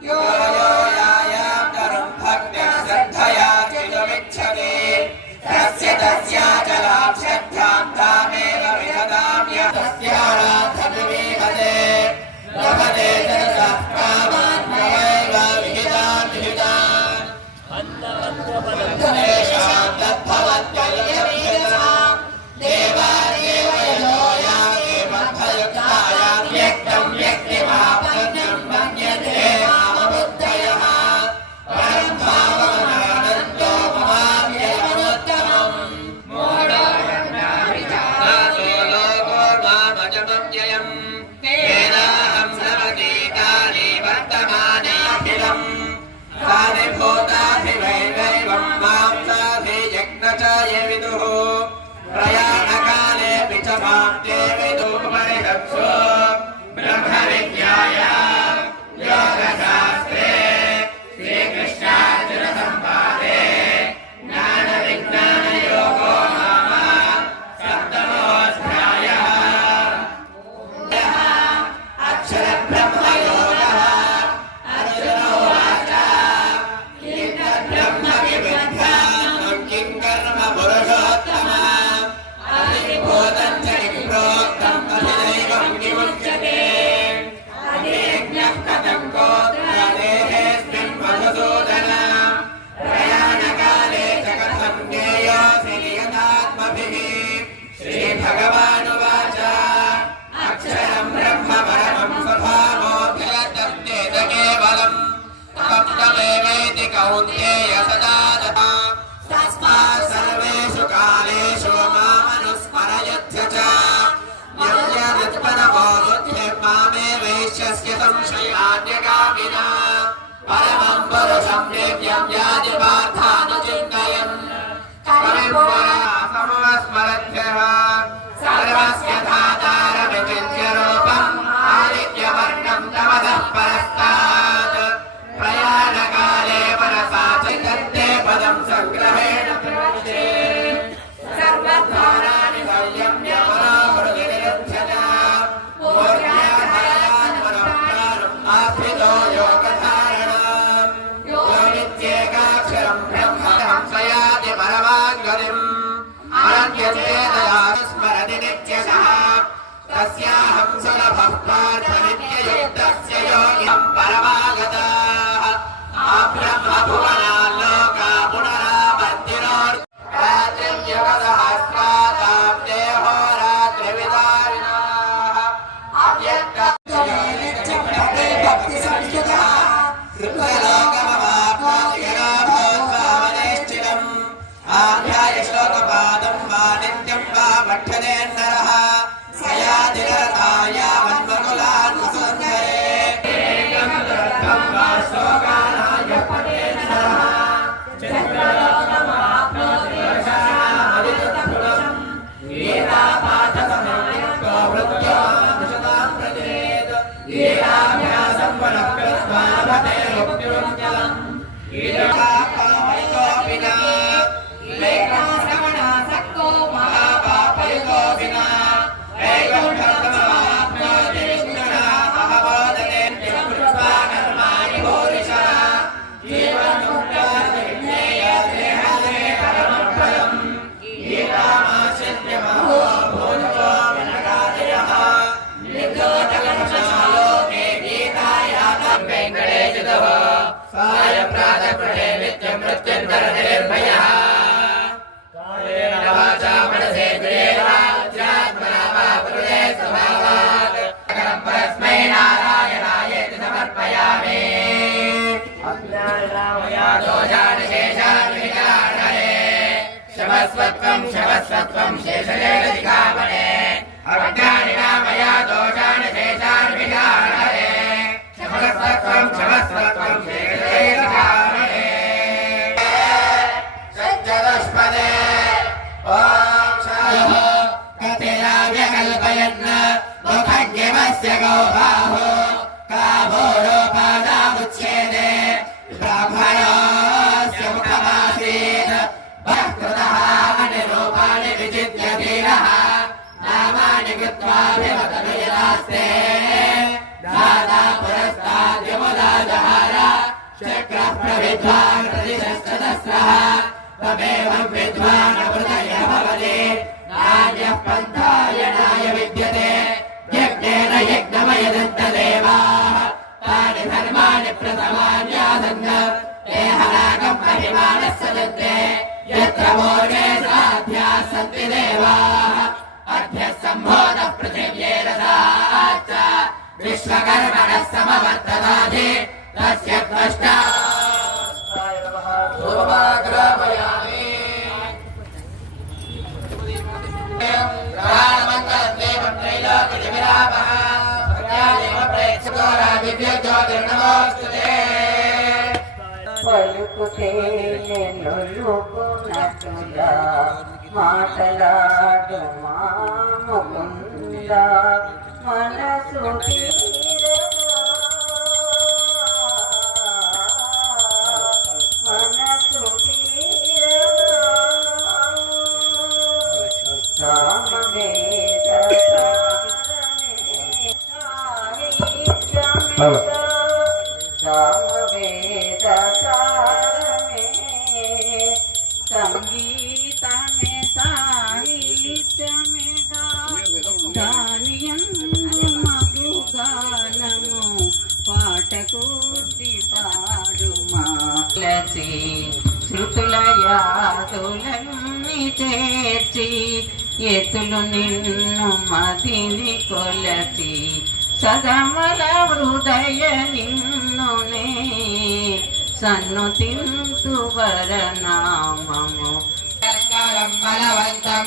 Yeah. औज्ञेय सदा दता तस्मात् सर्वेषु कालेषु मामनुस्मरयध्य च यज्ञवृत्परमोद्धे मामे वैश्यस्य संशयान्यगामिना परमं पुरुषं देव्यं या शवस्वत्वं शवस्वत्वं शेषलेखिकापणे। अज्ञानिना मया दोषान् शेषान् विहारणे शवस्वत्वं शवस्वत्वं शेषलेखिकापणे। सच्चतुष्पदे ॐ शायो गतिराव्यकल्पयन् मुखज्ञमस्य गोबाहो कृत्वा विवतनयनास्ते दाता पुरस्ताद्यमुदाजहार चक्रः प्रविद्वान् प्रतिशस्तदस्रः त्वमेवम् विद्वान् अमृतय भवति नान्यः पन्थायणाय विद्यते यज्ञेन यज्ञमयदन्तदेवाः तानि धर्माणि प्रथमान्यासन् ते हराकम् परिमाणस्य दन्ते यत्र मोरे साध्याः सन्ति देवाः अभ्यः सम्भोधः पृथिव्यैरसाच्च विश्वकर्मणः समवर्तनाधि तस्य द्रष्टा पूर्वाग्रामयामि प्राणमङ्गलदेवं त्रैलोक्यविरामः प्रज्ञादेव प्रेक्षको राजिव्यज्योतिर्नमोऽस्तु ते పలుకుతే నొలుగునట్టుగా మాటలాడు మాముకుంద మనసు మనసు సామవేద సామవేదకారమే చేర్చి ఎత్తులు నిన్ను మదిని కొలచి సదమల హృదయ నిన్నునే సన్ను తింతు వరనామము నమస్కారం బలవంతం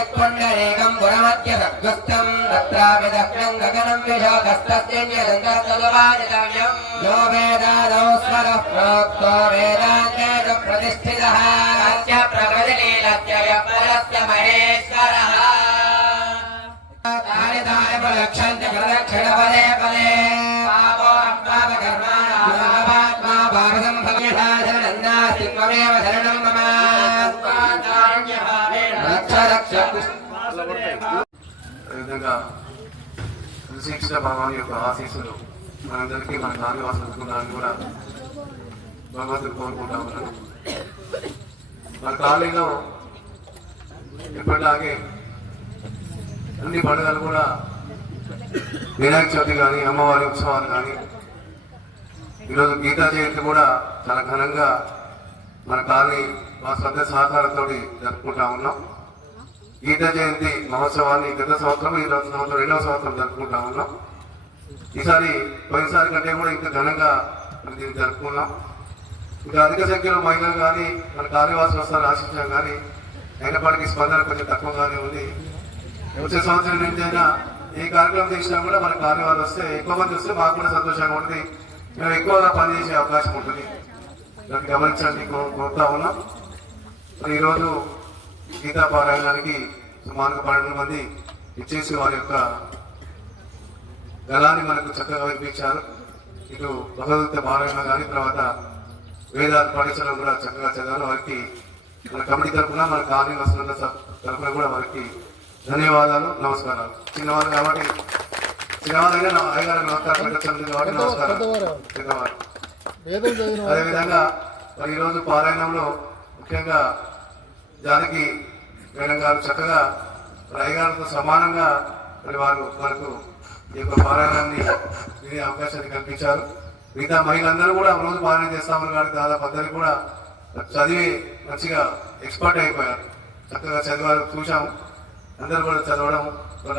परामृतात्मनिमुच्यन्ति सर्वे त्वं विभावं परमेश्वभोदयत्पुण्डरेकं पुरमद्य सद्गुस्तम् तत्रापि दक्षिणं गगनं विशोकस्तस्यन्यदन्तर्तदुपादितव्यम् यो वेदादौ स्वरः प्रोक्तो वेदान्ते च प्रतिष्ठितः अस्य प्रकृतिलीलस्य व्यपरस्य महेश्वरः कालिदाय प्रलक्षन्ति प्रदक्षिणपदे पदे पापो पापकर्माणात्मा भारतं भव्यथा शरणन्नास्ति त्वमेव शरणं విధంగా శ్రీకృష్ణ భగవాన్ యొక్క ఆశీస్సులు మనందరికీ మన కాళీవాసులకు కూడా భగవంతుడు కోరుకుంటా ఉన్నాను మన కాలేజీలో ఎప్పటిలాగే అన్ని పండుగలు కూడా వినాయక చవితి కానీ అమ్మవారి ఉత్సవాలు కానీ ఈరోజు గీతా జయంతి కూడా చాలా ఘనంగా మన కాలనీ మా సభ్య సహకారంతో జరుపుకుంటా ఉన్నాం. గీత జయంతి మహోత్సవాన్ని గత సంవత్సరం ఈ రోజు సంవత్సరం రెండవ సంవత్సరం జరుపుకుంటా ఉన్నాం. ఈసారి పోయినసారి కంటే కూడా ఇంత ఘనంగా దీన్ని జరుపుకున్నాం. ఇంకా అధిక సంఖ్యలో మహిళలు కానీ మన కార్యవాసులు వస్తారు ఆశించాం కానీ అయినప్పటికీ స్పందన కొంచెం తక్కువగానే ఉంది. వచ్చే సంవత్సరం నుంచి అయినా ఏ కార్యక్రమం చేసినా కూడా మన కార్యవాళ్ళు వస్తే ఎక్కువ మంది వస్తే మాకు కూడా సంతోషంగా ఉంటుంది. మేము ఎక్కువగా పనిచేసే అవకాశం ఉంటుంది. దాన్ని గమనించండి కోరుతా ఉన్నాం. మరి ఈరోజు గీతా పారాయణానికి సుమారుగా పన్నెండు మంది ఇచ్చేసి వారి యొక్క గలాన్ని మనకు చక్కగా వినిపించారు. ఇటు భగవద్గీత పారాయణ కానీ తర్వాత వేదాల పాఠశాల కూడా చక్కగా చదివారు. వారికి మన కమిటీ తరఫున మన కాలనీ వస్తున్న తరఫున కూడా వారికి ధన్యవాదాలు నమస్కారాలు. చిన్నవారు కాబట్టి చిన్నవారైనా నా అయ్యగారు నమస్కారం కాబట్టి నమస్కారం అదేవిధంగా మరి ఈరోజు పారాయణంలో ముఖ్యంగా జానకి మేడం గారు చక్కగా రాయగారితో సమానంగా మరి వారు మనకు ఈ యొక్క పారాయణాన్ని వినే అవకాశాన్ని కల్పించారు. మిగతా మహిళలందరూ కూడా రోజు పారాయణ చేస్తామని కానీ దాదాపు అందరికీ కూడా చదివి మంచిగా ఎక్స్పర్ట్ అయిపోయారు. చక్కగా చదివారు చూసాము అందరూ కూడా చదవడం.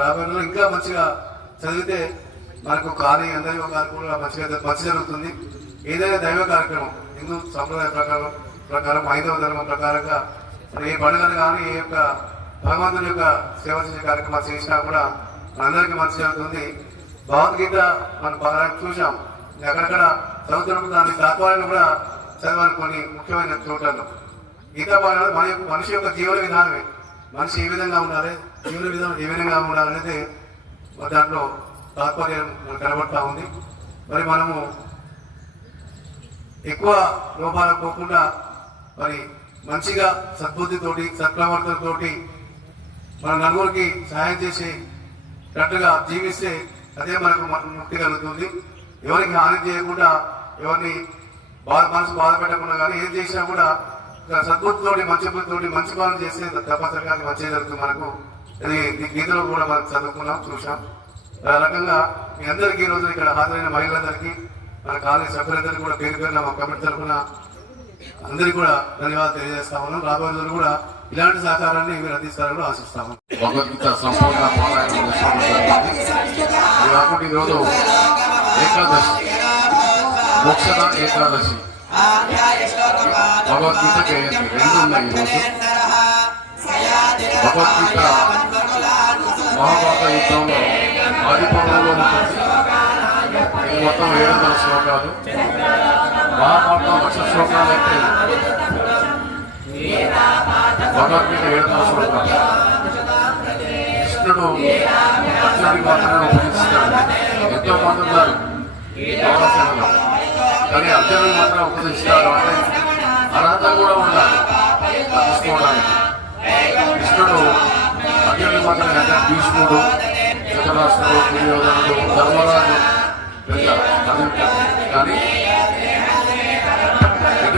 రాబోయే ఇంకా మంచిగా చదివితే మనకు కానీ అందరి కూడా మంచిగా మంచి జరుగుతుంది. ఏదైనా దైవ కార్యక్రమం హిందూ సంప్రదాయ ప్రకారం ప్రకారం ఐదవ ధర్మం ప్రకారంగా ఏ పండుగను కానీ ఈ యొక్క భగవంతుని యొక్క సేవ చేసే కార్యక్రమాలు చేసినా కూడా మనందరికీ మంచి జరుగుతుంది. భగవద్గీత మనం బాగా చూసాం ఎక్కడెక్కడ చదువుతున్నప్పుడు దాని తత్వాలను కూడా చదవాలి కొన్ని ముఖ్యమైన చోట్లలో. గీత పాఠాలు మన యొక్క మనిషి యొక్క జీవన విధానమే. మనిషి ఏ విధంగా ఉండాలి జీవన విధానం ఏ విధంగా ఉండాలనేది దాంట్లో తాత్పర్యం మనకు కనబడతా ఉంది. మరి మనము ఎక్కువ లోపాలకు పోకుండా మరి మంచిగా సద్బుద్ధితోటి సత్ప్రవర్తనతోటి మన నలుగురికి సహాయం చేసి కట్టుగా జీవిస్తే అదే మనకు ముక్తి కలుగుతుంది. ఎవరికి హాని చేయకుండా ఎవరిని బాధ మనసు బాధ పెట్టకుండా కానీ ఏం చేసినా కూడా సద్బుద్ధితోటి మంచి బుద్ధితోటి మంచి పనులు చేస్తే తప్పనిసరిగా మంచి జరుగుతుంది మనకు. ఇది ఈ గీతలో కూడా మనం చదువుకున్నాం చూసాం ఆ రకంగా మీ అందరికీ ఈరోజు ఇక్కడ హాజరైన మహిళలందరికీ మన కాలేజ్ సభ్యులందరికీ కూడా పేరు పేరున మా కమిటీ తరఫున అందరికీ కూడా ధన్యవాదాలు తెలియజేస్తా ఉన్నాం. రాబోయే రోజులు కూడా ఇలాంటి సహకారాన్ని మీరు అందిస్తారని ఆశిస్తాము భగవద్గీత సంపూర్ణ పారాయణం కాకుండా ఈరోజు ఏకాదశి. మోక్షద ఏకాదశి. భగవద్గీత జయంతి రెండు ఉన్నాయి ఈరోజు భగవద్గీత మహాభారత యుద్ధంలో ఆదిపర్వంలో ఉంటుంది మొత్తం ఏడు వందల శ్లోకాలు. మహాభారతం లక్ష శ్లోకాలు భగవద్గీత ఏడు శ్లోకాలు కృష్ణుడు అర్జునుడికి మాత్రమే ఉపదేశిస్తాడు ఎంతో మంది ఉన్నారు కానీ అర్జునుడికి మాత్రం ఉపదేశిస్తాడు అంటే అర్హత కూడా ఉండాలి తెలుసుకోవడానికి కృష్ణుడు అర్జునుడికి మాత్రమే అంటే భీష్ముడు ధృతరాష్ట్రుడు దుర్యోధనుడు ధర్మరాజు అది కానీ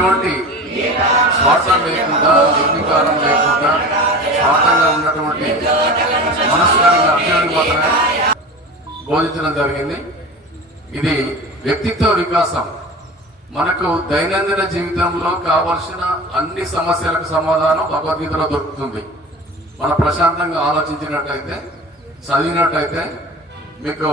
ఎటువంటి స్వార్థం లేకుండా నిర్వికారం లేకుండా స్వార్థంగా ఉన్నటువంటి మనసు కలిగిన అర్జునుడికి మాత్రమే బోధించడం జరిగింది. ఇది వ్యక్తిత్వ వికాసం. మనకు దైనందిన జీవితంలో కావలసిన అన్ని సమస్యలకు సమాధానం భగవద్గీతలో దొరుకుతుంది. మనం ప్రశాంతంగా ఆలోచించినట్టయితే చదివినట్టయితే మీకు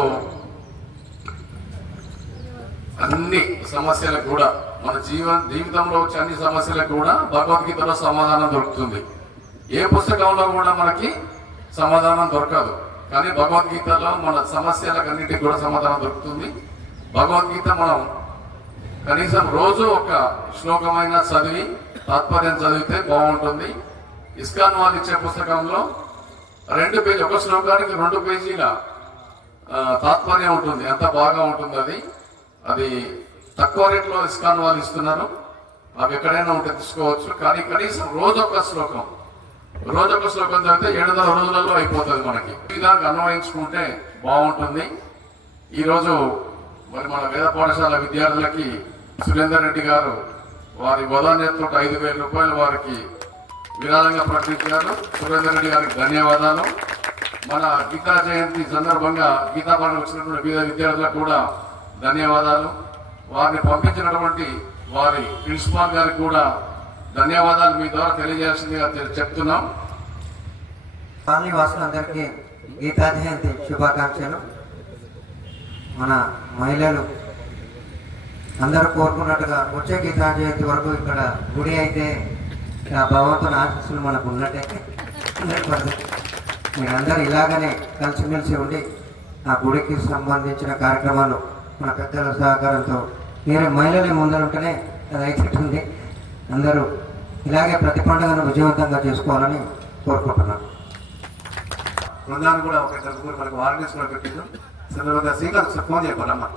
అన్ని సమస్యలకు కూడా మన జీవన జీవితంలో వచ్చే అన్ని సమస్యలకు కూడా భగవద్గీతలో సమాధానం దొరుకుతుంది. ఏ పుస్తకంలో కూడా మనకి సమాధానం దొరకదు. కానీ భగవద్గీతలో మన సమస్యలకన్నిటికి కూడా సమాధానం దొరుకుతుంది. భగవద్గీత మనం కనీసం రోజు ఒక శ్లోకమైన చదివి తాత్పర్యం చదివితే బాగుంటుంది. ఇస్కాన్ వాళ్ళు ఇచ్చే పుస్తకంలో రెండు పేజీ ఒక శ్లోకానికి రెండు పేజీల తాత్పర్యం ఉంటుంది. ఎంత బాగా ఉంటుంది అది అది తక్కువ రేట్లో ఇస్కాన్ వాళ్ళు ఇస్తున్నారు. అవి ఎక్కడైనా ఉంటే తీసుకోవచ్చు. కానీ కనీసం రోజు ఒక శ్లోకం. రోజు శ్లోకం చదివితే ఏడు వందల రోజులలో అయిపోతుంది మనకి. విధానం దానికి అన్వయించుకుంటే బాగుంటుంది. ఈరోజు మరి మన వేద పాఠశాల విద్యార్థులకి సురేందర్ రెడ్డి గారు వారి వదాన్యతో ఐదు వేల రూపాయలు వారికి విరాళంగా ప్రకటించారు. సురేందర్ రెడ్డి గారికి ధన్యవాదాలు. మన గీతా జయంతి సందర్భంగా గీతా పాఠం వచ్చినటువంటి వివిధ విద్యార్థులకు కూడా ధన్యవాదాలు. వారిని పంపించినటువంటి వారి ప్రిన్సిపాల్ గారికి కూడా ధన్యవాదాలు మీ ద్వారా తెలియజేయాల్సిందిగా చెప్తున్నాం. కాలనీ వాసులందరికీ గీతా జయంతి శుభాకాంక్షలు. మన మహిళలు అందరూ కోరుకున్నట్టుగా వచ్చే గీతా జయంతి వరకు ఇక్కడ గుడి అయితే ఆ భగవంతుని ఆశీస్సులు మనకు ఉన్నట్టే. మీరందరూ ఇలాగనే కలిసిమెలిసి ఉండి ఆ గుడికి సంబంధించిన కార్యక్రమాలు మన పెద్దల సహకారంతో మీరే మహిళలే ముందరుంటేనే అది అయిపోతుంది అందరూ ఇలాగే ప్రతి పండుగను విజయవంతంగా చేసుకోవాలని కోరుకుంటున్నాను. బృందాన్ని కూడా ఒక ఇద్దరు మనకు వాలంటీర్స్ కూడా పెట్టిండు. సందర్భంగా శ్రీకాంత్ ఫోన్ చేయకూడమ్మా